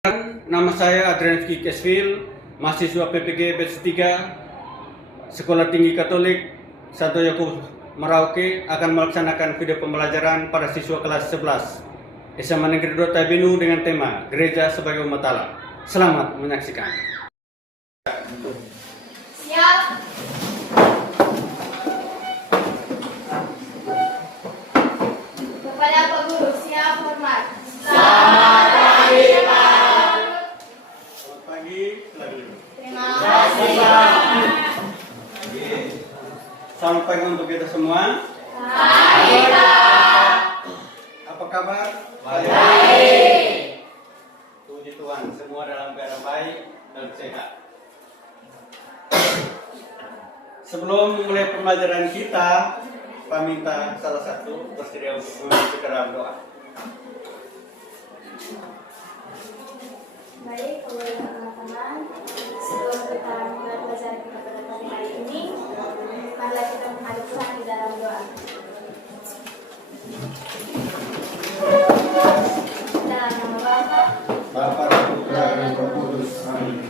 Nama saya Adrian Fiki Kesvil, mahasiswa PPG Batch 3, Sekolah Tinggi Katolik Santoyoku Merauke akan melaksanakan video pembelajaran pada siswa kelas 11 SMA Negeri 2 Taibenu dengan tema Gereja sebagai Umat Allah. Selamat menyaksikan. Siap. Kepada Pak Guru, siap hormat. Selamat pagi, Pak. Selamat pagi, lagi. Terima kasih, Pak. Selamat pagi untuk kita semua. Pagi, Pak. Apa kabar? Baik. Puji Tuhan, semua dalam keadaan baik dan sehat. Sebelum memulai pembelajaran kita, Pak minta salah satu bersedia untuk memimpin ke dalam doa. Baik, kepada teman-teman, sebelum kita mulai pelajaran kita pada pagi hari ini, marilah kita menghadap Tuhan di dalam doa. Dalam nama Bapa, Bapa dan Putra dan Roh Kudus. Amin.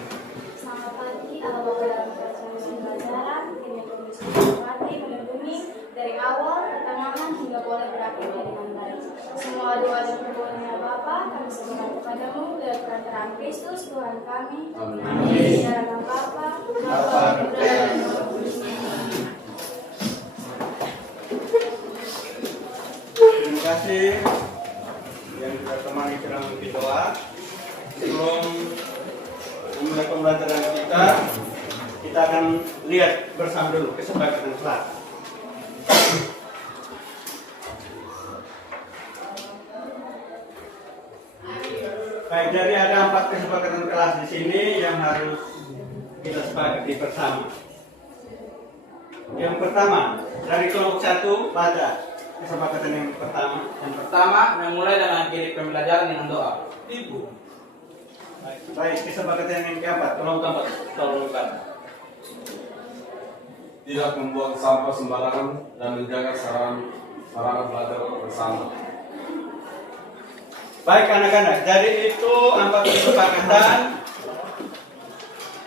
selamat pagi, Allah Bapa dalam pelajaran pembelajaran, kini kami menghormati, melindungi dari awal, pertengahan hingga boleh berakhir dengan baik. Semua doa dan permohonan Bapa kami serahkan kepadamu dalam perantaraan Kristus Tuhan kami. Amin. Di dalam nama Bapa, Putra dan Roh Kudus. Terima kasih yang sudah temani dalam doa. Sebelum memulai pembelajaran kita akan lihat bersama dulu kesepakatan kelas. Baik, jadi ada 4 kesepakatan kelas di sini yang harus kita sepakati bersama. Yang pertama, dari kelompok 1 baca kesepakatan yang pertama. Yang pertama, memulai dan akhiri pembelajaran dengan doa. Ibu. Baik, kesepakatan yang keempat, kelompok 4 tolong baca. Tidak membuang sampah sembarangan dan menjaga sarana belajar bersama. Baik anak-anak, jadi itu 4 kesepakatan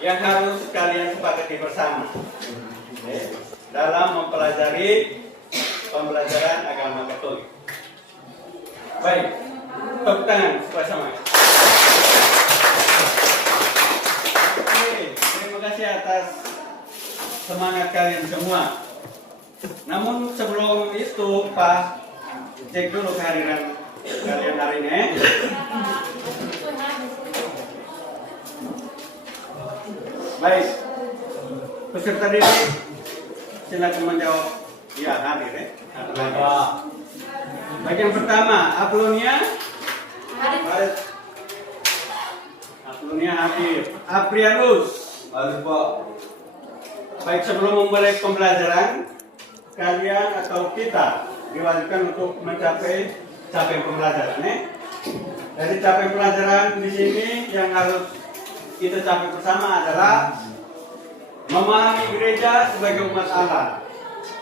yang harus kalian sepakati bersama dalam mempelajari pembelajaran agama Katolik. Baik, tepuk tangan supaya sama. Oke, terima kasih atas semangat kalian semua. Namun sebelum itu, Pak, cek dulu kehadiran kalian hari ini. Baik, peserta didik silakan menjawab. Ya, hadir ya. Baik, yang pertama, Apolonia. Hadir. Apolonia hadir. Aprianus. Hadir Pak. Baik, sebelum memulai pembelajaran, kalian atau kita diwajibkan untuk mencapai capaian pembelajaran. Dari capaian pembelajaran di sini yang harus kita capai bersama adalah memahami gereja sebagai umat Allah,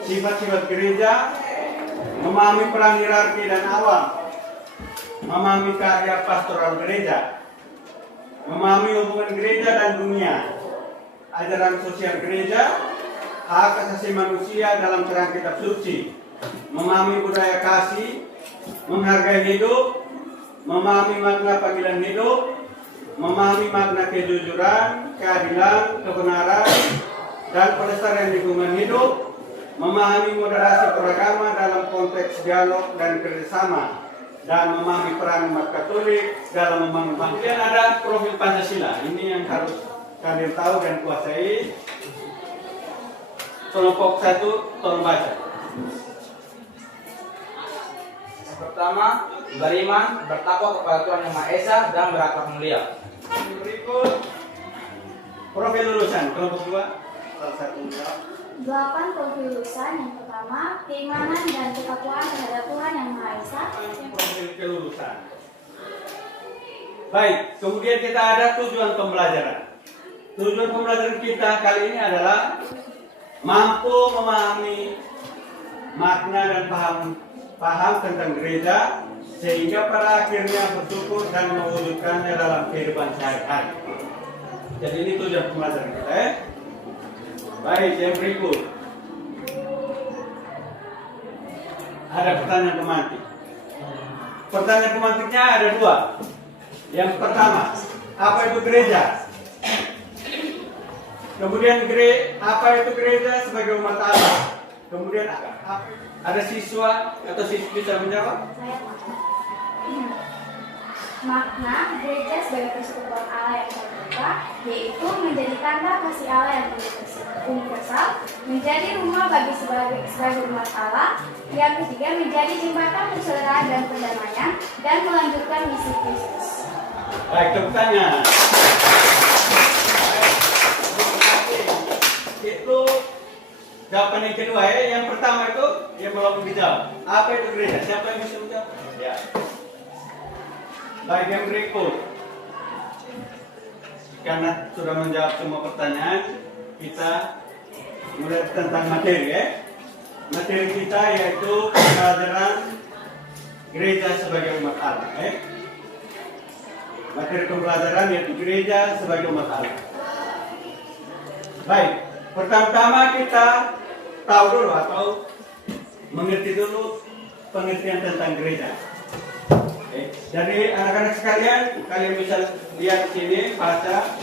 sifat-sifat gereja, memahami peran hierarki dan awam, memahami karya pastoral gereja, memahami hubungan gereja dan dunia, ajaran sosial gereja, hak asasi manusia dalam terang kitab suci, memahami budaya kasih, menghargai hidup, memahami makna panggilan hidup, memahami makna kejujuran, keadilan, kebenaran, dan pelestarian lingkungan hidup, memahami moderasi beragama dalam konteks dialog dan kerjasama, dan memahami peran umat Katolik dalam membangun bangsa. Kemudian ada profil Pancasila. Ini yang harus kalian tahu dan kuasai. Kelompok 1 tolong baca. Yang pertama, beriman, bertakwa kepada Tuhan Yang Maha Esa dan berakhlak mulia. Berikut profil lulusan kelompok 2. Salah satu menjawab. 8 profil lulusan. Yang pertama, keimanan dan ketakwaan terhadap Tuhan Yang Maha Esa. Profil kelulusan. Baik, kemudian kita ada tujuan pembelajaran. Tujuan pembelajaran kita kali ini adalah mampu memahami makna dan paham tentang gereja, sehingga pada akhirnya bersyukur dan mewujudkannya dalam kehidupan sehari-hari. Jadi ini tujuan pembelajaran kita ya. Baik, yang berikut. Ada pertanyaan pemantik. Pertanyaan pemantiknya ada dua. Yang pertama, apa itu gereja? Kemudian apa itu gereja sebagai umat Allah? Kemudian ada siswa atau siswi bisa menjawab? Saya makna gereja sebagai persekutuan Allah yang terbuka, yaitu menjadi tanda kasih Allah yang universal, menjadi rumah bagi sebagai umat Allah. Yang ketiga, menjadi jembatan persaudaraan dan perdamaian, dan melanjutkan misi Kristus. Baik, tepuk tangan. Itu jawaban yang kedua ya. Yang pertama itu yang belum dijawab. Apa itu gereja? Siapa yang bisa menjawab? Ya. Baik, yang berikut. Karena sudah menjawab semua pertanyaan, kita mulai tentang materi ya. Materi kita yaitu pelajaran gereja sebagai umat Allah ya. Materi pembelajaran yaitu gereja sebagai umat Allah. Baik, pertama-tama kita tahu dulu atau mengerti dulu pengertian tentang gereja. Oke. Jadi anak-anak sekalian, kalian bisa lihat sini, baca.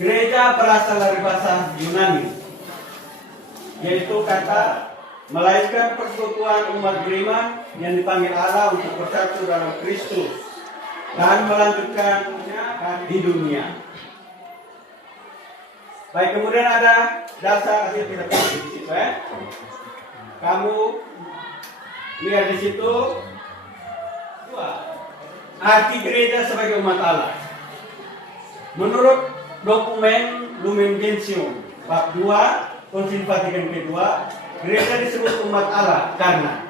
Gereja berasal dari bahasa Yunani, yaitu kata melainkan persekutuan umat beriman yang dipanggil Allah untuk bersatu dalam Kristus dan melanjutkannya di dunia. Baik, kemudian ada dasar hasil kita di situ ya. Kamu lihat di situ arti gereja sebagai umat Allah. Menurut dokumen Lumen Gentium bab 2 Konsili Vatikan kedua, gereja disebut umat Allah karena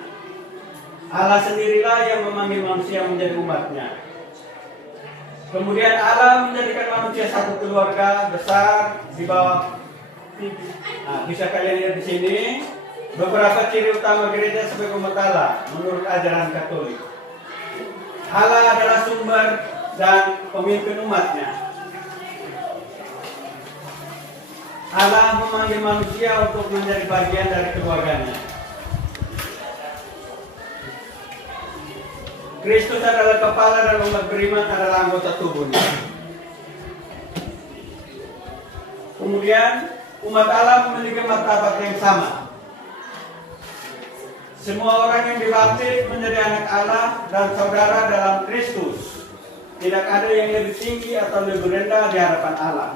Allah sendirilah yang memanggil manusia menjadi umatnya. Kemudian Allah menjadikan manusia satu keluarga besar di bawah. Nah, bisa kalian lihat di sini beberapa ciri utama gereja sebagai umat Allah menurut ajaran Katolik. Allah adalah sumber dan pemimpin umatnya. Allah memanggil manusia untuk menjadi bagian dari keluarganya. Kristus adalah kepala dan umat beriman adalah anggota tubuhnya. Kemudian umat Allah memiliki martabat yang sama. Semua orang yang dibaptis menjadi anak Allah dan saudara dalam Kristus. Tidak ada yang lebih tinggi atau lebih rendah di hadapan Allah.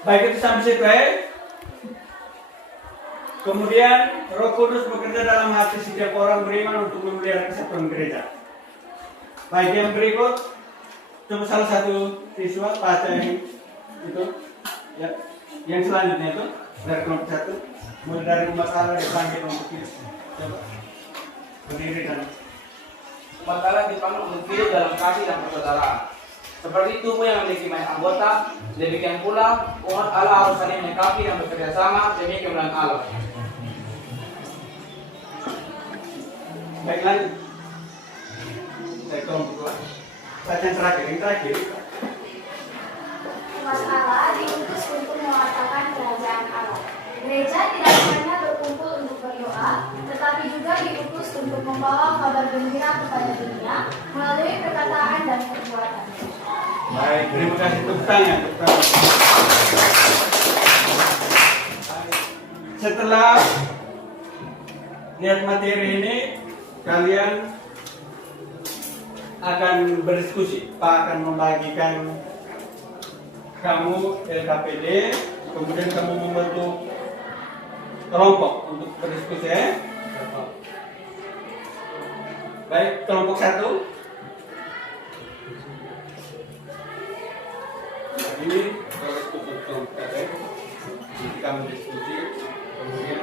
Baik, itu sampai situ ya. Kemudian Roh Kudus bekerja dalam hati setiap orang beriman untuk memelihara kesatuan gereja. Baik, yang berikut, coba salah satu siswa baca yang itu, ya, yang selanjutnya itu dari kelompok 1, mulai dari umat Allah dipanggil untuk hidup. Coba berdiri dan Umat Allah dipanggil untuk hidup dalam kasih dan persaudaraan. Seperti tubuh yang memiliki banyak anggota, demikian pula umat Allah harus saling melengkapi dan bekerja sama demi kemuliaan Allah. baik, lanjut. Dari kelompok 2. Baca yang terakhir. Umat Allah diutus untuk mewartakan kerajaan Allah. Gereja tidak hanya berkumpul untuk berdoa, tetapi juga diutus untuk membawa kabar gembira kepada dunia melalui perkataan dan perbuatan. Baik, terima kasih. Tepuk tangan. Setelah lihat materi ini, kalian akan berdiskusi. Pak akan membagikan kamu LKPD, kemudian kamu membentuk kelompok untuk berdiskusi ya. Baik, kelompok 1. Ini untuk kelompok 1. Jadi kamu diskusi, kemudian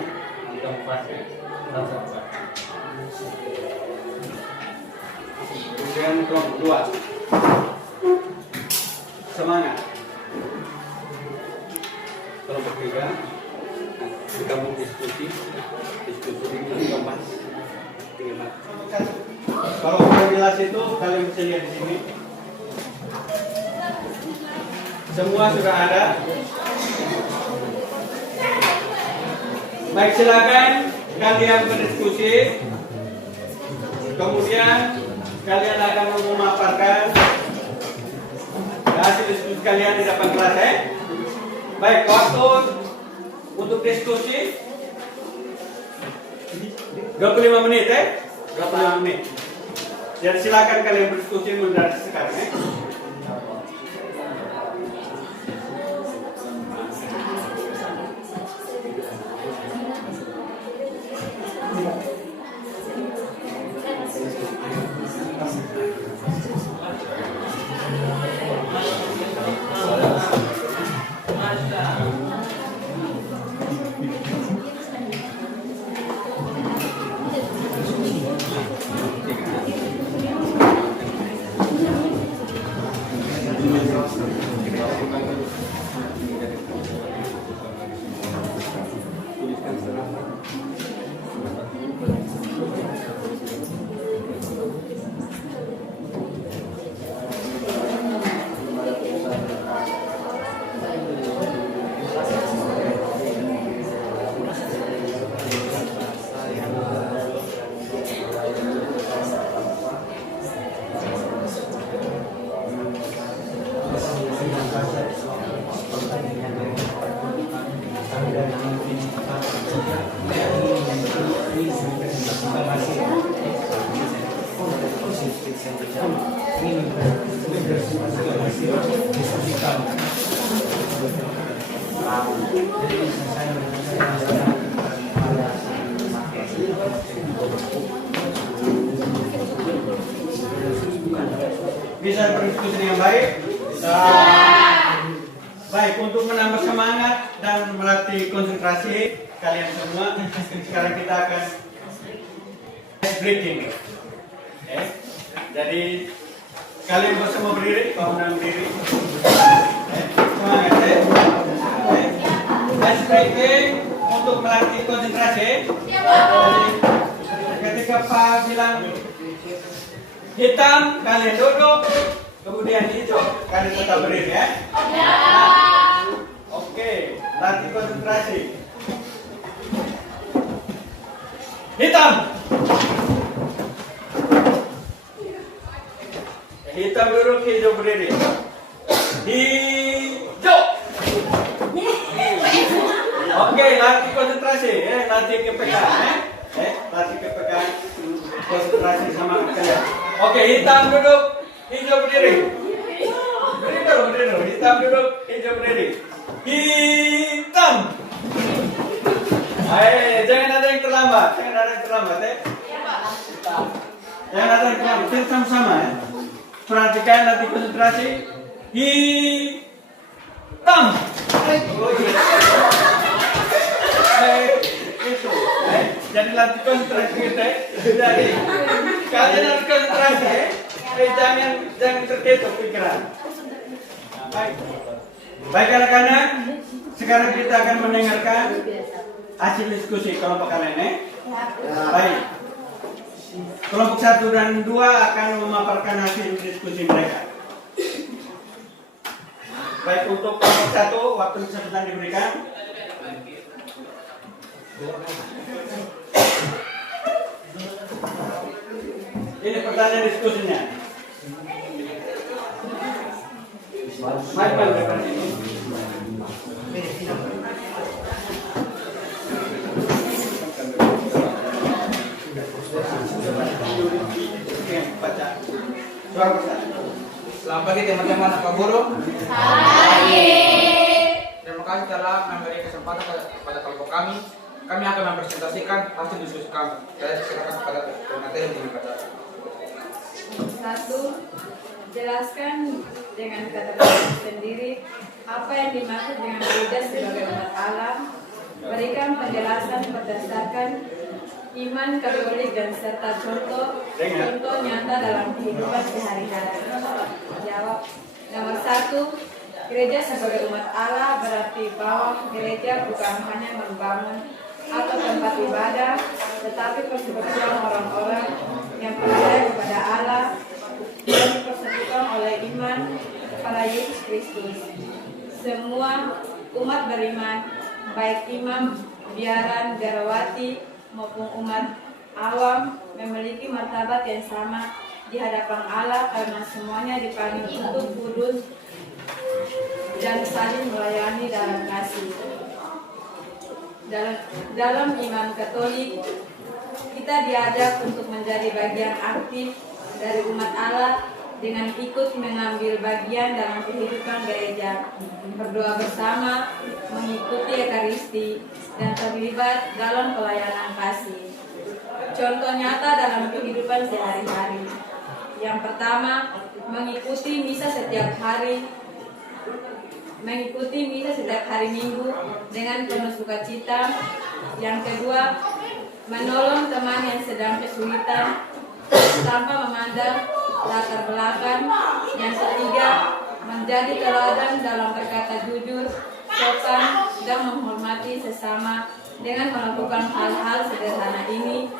kita membahasnya satu-satu. Kemudian kelompok 2. Semangat. ya. Kamu diskusi dibahas. Kalau sudah jelas itu kalian bisa lihat di sini. Semua sudah ada. Baik, silakan kalian berdiskusi. Kemudian kalian akan memaparkan hasil diskusi kalian di depan kelas ya. Baik, waktu untuk diskusi 25 menit ya. 25 menit. Jadi silakan kalian berdiskusi mulai dari sekarang ya. Bisa berdiskusi dengan baik. Baik, untuk menambah semangat dan melatih konsentrasi kalian semua, sekarang kita akan ice breaking. Jadi kalian bersama berdiri, bangunan berdiri. Semangat ya. Ice breaking untuk melatih konsentrasi. Jadi ketika Pak bilang hitam, kalian duduk. Kemudian hijau, kalian tetap berdiri ya. Oke, latih konsentrasi. Hitam. Hitam duduk, hijau berdiri. Hijau. Oke, latih konsentrasi, latih kepekaan, latih kepekaan, konsentrasi sama kalian. Oke, hitam duduk, hijau berdiri. Berdiri dulu. Hitam duduk, hijau berdiri. Hitam. Jangan ada yang terlambat, ya. Jangan ada yang terlambat. Kita sama-sama ya. Perhatikan, latih konsentrasi. Hitam. Itu. Jadi latih konsentrasi kita. Jadi kalian harus konsentrasi. Jangan terketuk pikiran. Baik anak-anak, sekarang kita akan mendengarkan hasil diskusi kelompok kalian. Baik. Kelompok 1 dan 2 akan memaparkan hasil diskusi mereka. Baik, untuk kelompok 1 waktu sedang diberikan. Ini pertanyaan diskusinya. Michael depan ini. Baca. Selamat pagi teman-teman Pak Guru. Pagi. Terima kasih telah memberi kesempatan kepada kelompok kami. Kami akan mempresentasikan hasil diskusi kami. Saya silakan kepada materi yang dibaca. 1. Jelaskan dengan kata-kata sendiri apa yang dimaksud dengan gereja sebagai umat Allah. Berikan penjelasan berdasarkan iman Katolik dan serta contoh nyata dalam kehidupan sehari-hari. Jawab. Nomor 1. Gereja sebagai umat Allah berarti bahwa gereja bukan hanya membangun atau tempat ibadah, tetapi persekutuan orang-orang yang percaya kepada Allah dan dipersatukan oleh iman kepada Yesus Kristus. Semua umat beriman, baik imam, biaran, biarawati, maupun umat awam memiliki martabat yang sama di hadapan Allah karena semuanya dipanggil untuk kudus dan saling melayani dalam kasih. Dalam iman Katolik, kita diajak untuk menjadi bagian aktif dari umat Allah dengan ikut mengambil bagian dalam kehidupan gereja, berdoa bersama, mengikuti Ekaristi, dan terlibat dalam pelayanan kasih. Contoh nyata dalam kehidupan sehari-hari. Yang pertama, mengikuti misa setiap hari Minggu dengan penuh sukacita. Yang kedua, menolong teman yang sedang kesulitan tanpa memandang latar belakang. Yang ketiga, menjadi teladan dalam berkata jujur, sopan, dan menghormati sesama. Dengan melakukan hal-hal sederhana ini,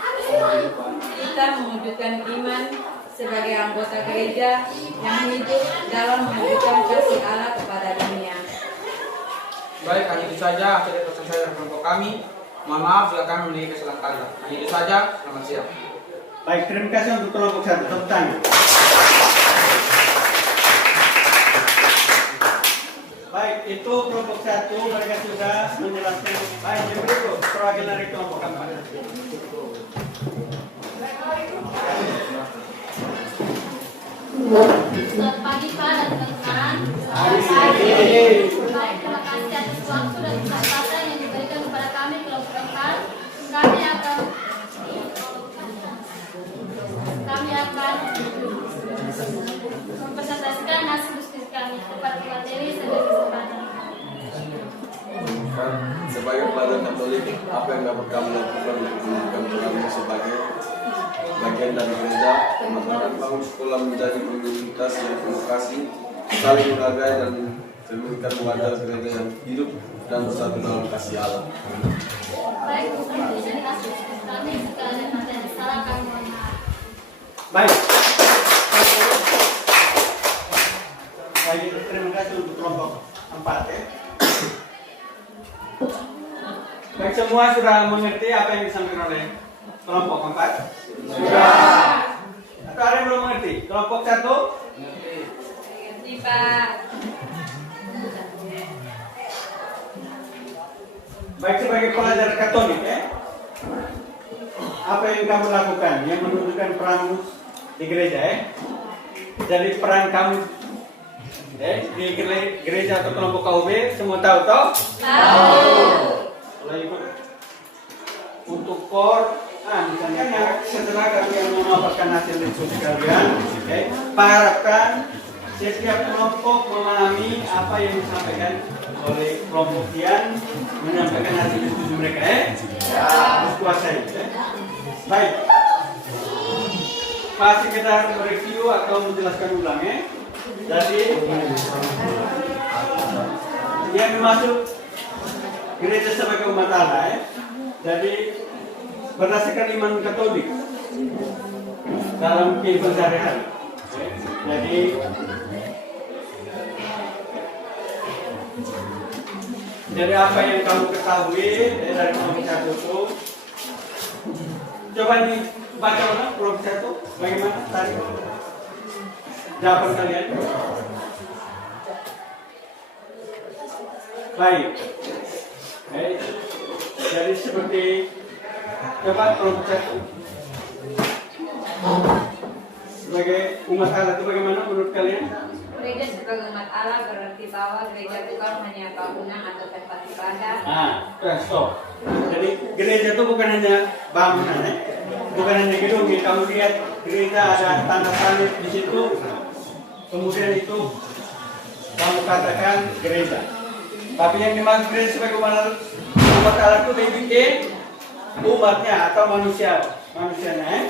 kita mewujudkan iman sebagai anggota gereja yang hidup dalam mewujudkan kasih Allah kepada dunia. Baik, hanya itu saja akhir pesan saya dan kelompok kami. Mohon maaf jika kami memiliki kesalahan kata. Hanya itu saja. Selamat siang. Baik, terima kasih untuk kelompok 1. Tepuk tangan. Baik, itu kelompok 1 mereka sudah menjelaskan. Baik, yang berikut perwakilan dari kelompok 4. Selamat pagi Pak dan teman-teman. Selamat pagi. Baik, terima kasih atas waktu dan kesempatan yang diberikan kepada kami kelompok 4. Kami akan mempresentasikan hasil diskusi kami kepada materi sebagai kesempatan. Sebagai pelajar Katolik, apa yang dapat kami lakukan untuk menunjukkan kami sebagai bagian dari gereja, mengatakan bangun sekolah menjadi komunitas yang penuh kasih, saling menghargai dan mencerminkan wajah gereja yang hidup dan bersatu dalam kasih Allah. Baik, ini hasil diskusi kami. Sekalian ada yang salah kami mohon maaf. Baik. Baik, terima kasih untuk kelompok 4 ya. Baik, semua sudah mengerti apa yang disampaikan oleh kelompok 4? Sudah. Atau ada yang belum mengerti? Kelompok 1? Mengerti, Pak. Baik, sebagai pelajar Katolik ya. Apa yang kamu lakukan? Yang menunjukkan peranmu di gereja ya. Jadi peran kamu di gereja atau kelompok KUB semua tahu toh? Tahu. Kalau ikut untuk kor, misalnya yang setelah kalian memaparkan hasil diskusi kalian, harapkan setiap kelompok memahami apa yang disampaikan oleh kelompok yang menyampaikan hasil diskusi mereka harus kuasai. Baik. Masih kita mereview atau menjelaskan ulang ya. Jadi yang dimaksud gereja sebagai umat Allah ya. Jadi berdasarkan iman Katolik dalam kehidupan sehari-hari. Jadi apa yang kamu ketahui dari kelompok 1 itu, coba dibaca ulang kelompok 1 bagaimana tadi jawaban kalian. Baik. Jadi seperti coba kelompok 1 sebagai umat Allah itu bagaimana menurut kalian? Gereja sebagai umat Allah berarti bahwa gereja bukan hanya bangunan atau tempat ibadah. Stop. Jadi gereja itu bukan hanya bangunan ya. Bukan hanya gedung. Kamu lihat gereja ada tanda salib di situ. Kemudian itu kamu katakan gereja. Tapi yang dimaksud gereja sebagai umat Allah itu dibikin umatnya atau manusianya ya.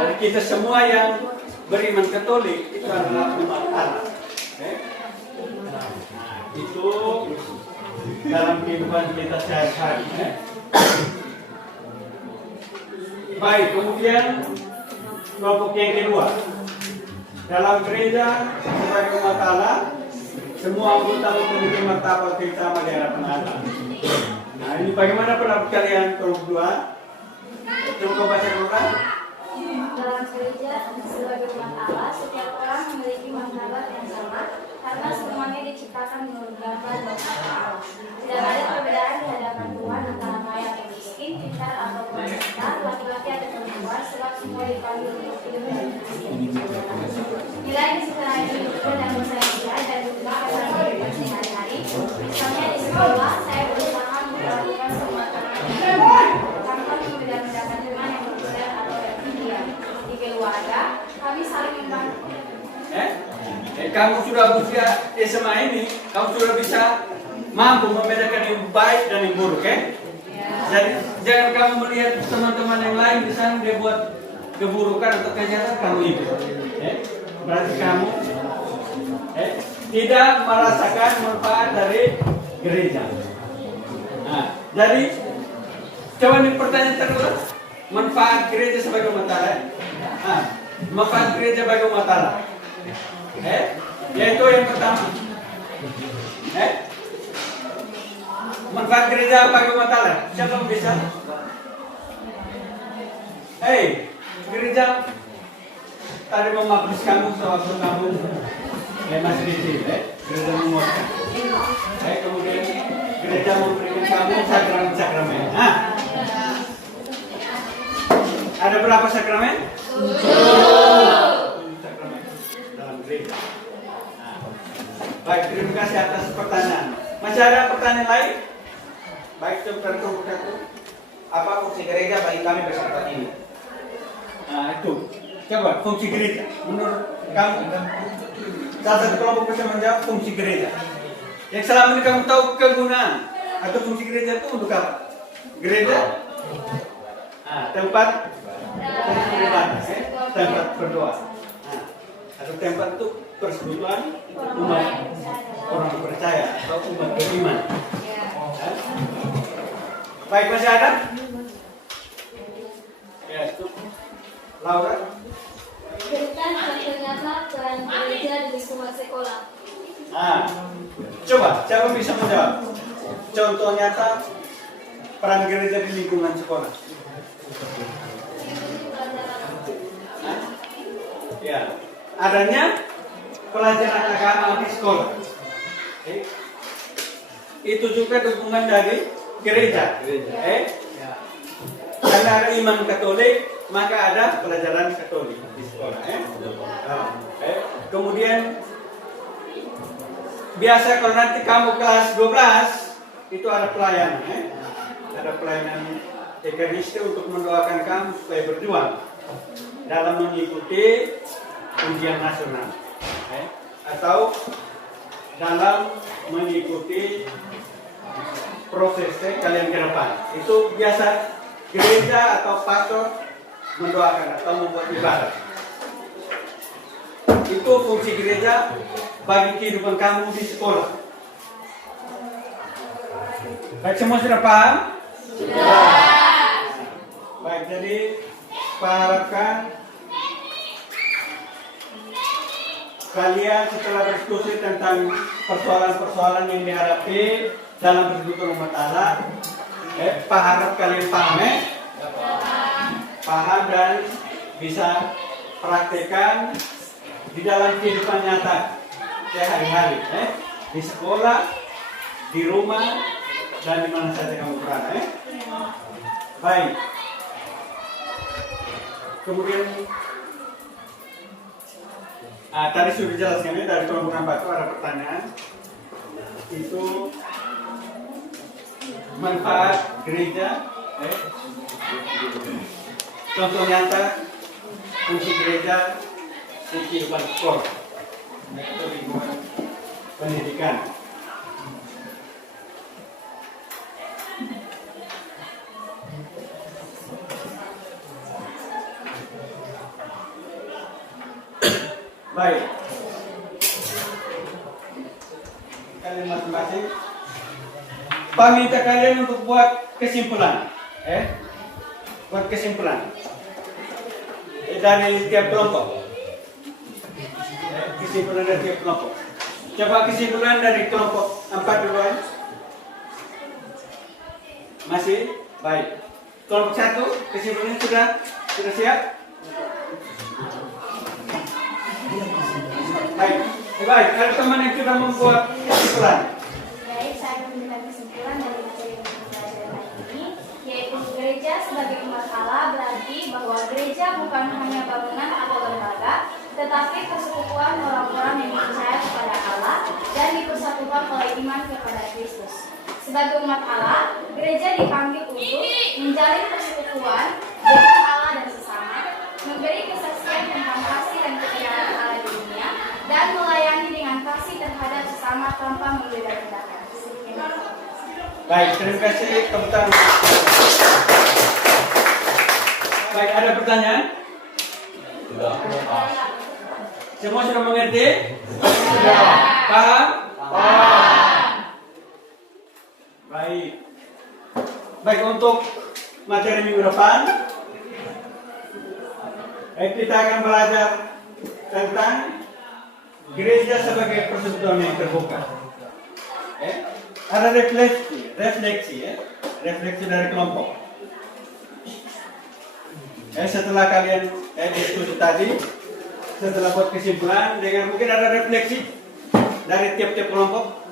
Dari kita semua yang beriman Katolik itu adalah umat Allah. itu dalam kehidupan kita sehari-hari. Baik, kemudian kelompok yang kedua, dalam gereja sebagai umat Allah, semua anggota memiliki martabat yang sama di hadapan Allah. Nah, ini bagaimana pendapat kalian kelompok kedua? Coba baca dulu kan? Dalam gereja sebagai umat Allah, setiap orang memiliki martabat yang sama karena semuanya diciptakan menurut gambar dan kata Allah. Tidak ada perbedaan di hadapan Tuhan antara kaya atau miskin, pintar atau pendeta, laki-laki atau perempuan, sebab semua dipanggil untuk hidup dan miskin. Nilai kesukaan ini juga dalam saya dan juga dalam kehidupan sehari-hari. Misalnya di sekolah, saya berusaha melakukan semua tanpa membeda-bedakan teman yang berbeda atau yang diam. Di keluarga, kami saling membantu. Kamu sudah berusia SMA ini, kamu sudah bisa mampu membedakan yang baik dan yang buruk, Jadi jangan kamu melihat teman-teman yang lain di sana dia buat keburukan atau kejahatan, kamu ikut. Berarti kamu tidak merasakan manfaat dari gereja. Nah, jadi coba nih pertanyaan terus, manfaat gereja sebagai umat Allah. Manfaat gereja sebagai umat Allah. Yaitu yang pertama. Manfaat gereja bagi umat Allah. Siapa yang bisa? Gereja tadi memapris kamu sewaktu kamu masih di sini, gereja memuatkan. Kemudian gereja memberikan kamu sakramen-sakramen. Ada berapa sakramen? 7 sakramen dalam gereja. Baik, terima kasih atas pertanyaan. Masih ada pertanyaan lain? Baik, coba satu. Apa fungsi gereja bagi kami beserta ini? Nah, itu. Coba fungsi gereja. Menurut kamu, salah satu kelompok bisa menjawab fungsi gereja. Yang selama ini kamu tahu kegunaan atau fungsi gereja itu untuk apa? Gereja, tempat beribadah, tempat berdoa, atau tempat untuk persekutuan umat orang percaya atau umat beriman. Baik, masih ada? Ya, itu. Laura? Berikan contoh nyata peran gereja di lingkungan sekolah. Coba, siapa bisa menjawab? Contoh nyata peran gereja di lingkungan sekolah. Ya, adanya pelajaran agama di sekolah. Itu juga dukungan dari gereja. Karena ada iman Katolik, maka ada pelajaran Katolik di sekolah. Kemudian biasa kalau nanti kamu kelas 12 itu ada pelayanan, ada pelayanan Ekaristi untuk mendoakan kamu supaya berjuang dalam mengikuti ujian nasional, atau dalam mengikuti proses kalian ke depan. Itu biasa gereja atau pastor mendoakan atau membuat ibadah. Itu fungsi gereja bagi kehidupan kamu di sekolah. Baik, semua sudah paham? Sudah. Baik, jadi saya harapkan kalian setelah berdiskusi tentang persoalan-persoalan yang dihadapi dalam persekutuan umat Allah, harap kalian paham, paham dan bisa praktekkan di dalam kehidupan nyata sehari-hari, di sekolah, di rumah, dan di mana saja kamu berada. Baik. Kemudian tadi sudah dijelaskan dari kelompok 4 itu ada pertanyaan. Itu manfaat gereja, contoh nyata fungsi gereja di kehidupan sekolah, itu lingkungan pendidikan. Baik. kalian masing-masing. Minta kalian untuk buat kesimpulan, buat kesimpulan dari tiap kelompok. Kesimpulan dari tiap kelompok. Coba kesimpulan dari kelompok 4 duluan. Masih baik. Kelompok 1 kesimpulannya sudah siap? Baik. Baik. Ada teman yang sudah membuat kesimpulan. Baik, saya akan memberikan kesimpulan dari materi yang kita pelajari hari ini, yaitu gereja sebagai umat Allah berarti bahwa gereja bukan hanya bangunan atau lembaga, tetapi persekutuan orang-orang yang percaya kepada Allah dan dipersatukan oleh iman kepada Kristus. Sebagai umat Allah, gereja dipanggil untuk menjalin persekutuan dengan Allah dan sesama, memberi kesaksian tentang kasih dan kebenaran Allah di dunia, dan melayani dengan kasih terhadap sesama tanpa membeda-bedakan. Baik, terima kasih teman-teman. Baik, ada pertanyaan? Semua sudah mengerti? Sudah. Paham? Paham. Baik. Baik, untuk materi minggu depan, kita akan belajar tentang gereja sebagai persekutuan yang terbuka. Ada refleksi dari kelompok. Setelah kalian diskusi tadi, setelah buat kesimpulan, dengan mungkin ada refleksi dari tiap-tiap kelompok.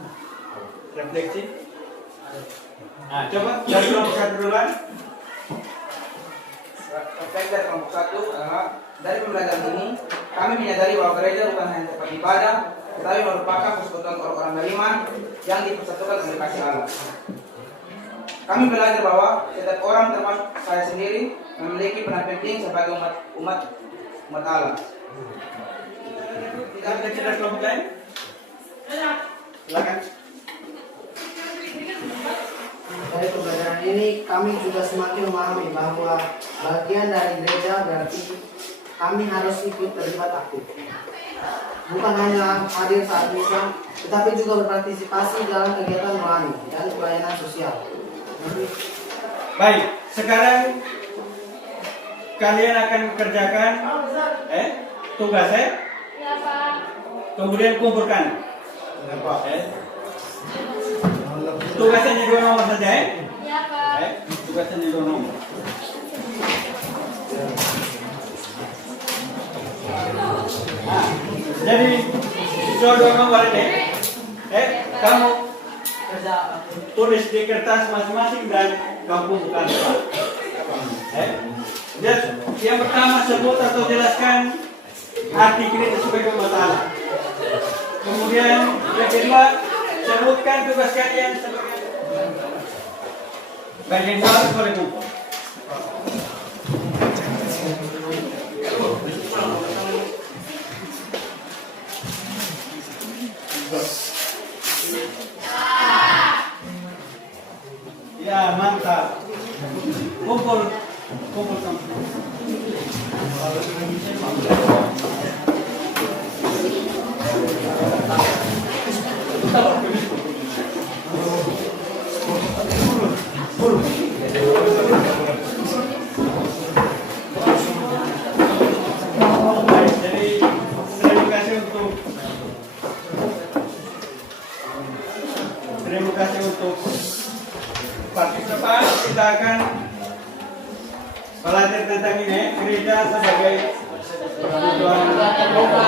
Refleksi. Nah, coba dari kelompok 1 duluan. Refleksi dari kelompok 1 adalah dari pembelajaran ini kami menyadari bahwa gereja bukan hanya tempat ibadah, tetapi merupakan persekutuan orang-orang beriman yang dipersatukan oleh kasih Allah. Kami belajar bahwa setiap orang termasuk saya sendiri memiliki peran penting sebagai umat Allah. Tidak ada cerita kelompok lain? Silakan. Dari pembelajaran ini kami juga semakin memahami bahwa bagian dari gereja berarti kami harus ikut terlibat aktif. Bukan hanya hadir saat misa, tetapi juga berpartisipasi dalam kegiatan rohani dan pelayanan sosial. Baik, sekarang kalian akan kerjakan tugas Ya, Pak. kemudian kumpulkan. Tugasnya 2 nomor saja Ya, Pak. Tugasnya 2 nomor. Nah, jadi soal 2 nomor ini, kamu tulis di kertas masing-masing dan kamu kumpulkan. Yang pertama sebut atau jelaskan arti gereja sebagai umat Allah. Kemudian yang kedua sebutkan tugas kalian sebagai bagian harus boleh kumpul. Ya, mantap. Kumpul kamu. Jadi terima kasih untuk partisipan. Kita akan belajar tentang ini, gereja sebagai persekutuan terbuka.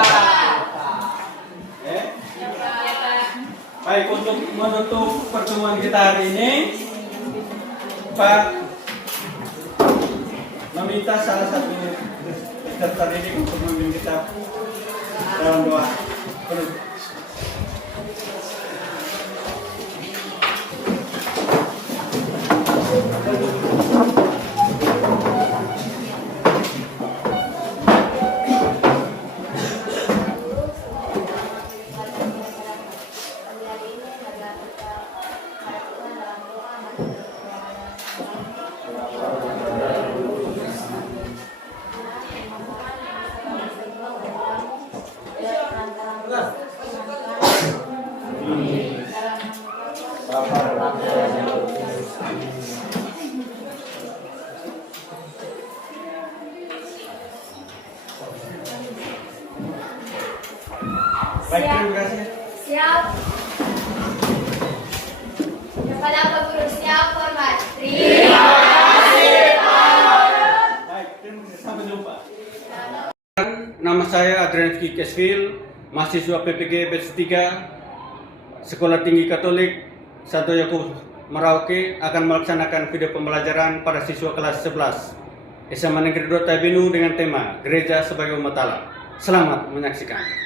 Baik, untuk menutup pertemuan kita hari ini, Pak meminta salah satu peserta didik untuk memimpin kita dalam doa penutup. Baik, terima kasih. Siap. Kepada Pak Guru siap hormat. Terima Baik, terima kasih. Sampai jumpa. Nama saya Adrian Fiki Kesvil, mahasiswa PPG batch 3 Sekolah Tinggi Katolik Santo Yakub Merauke akan melaksanakan video pembelajaran pada siswa kelas 11 SMA Negeri 2 Taibinu dengan tema Gereja sebagai Umat Allah. Selamat menyaksikan.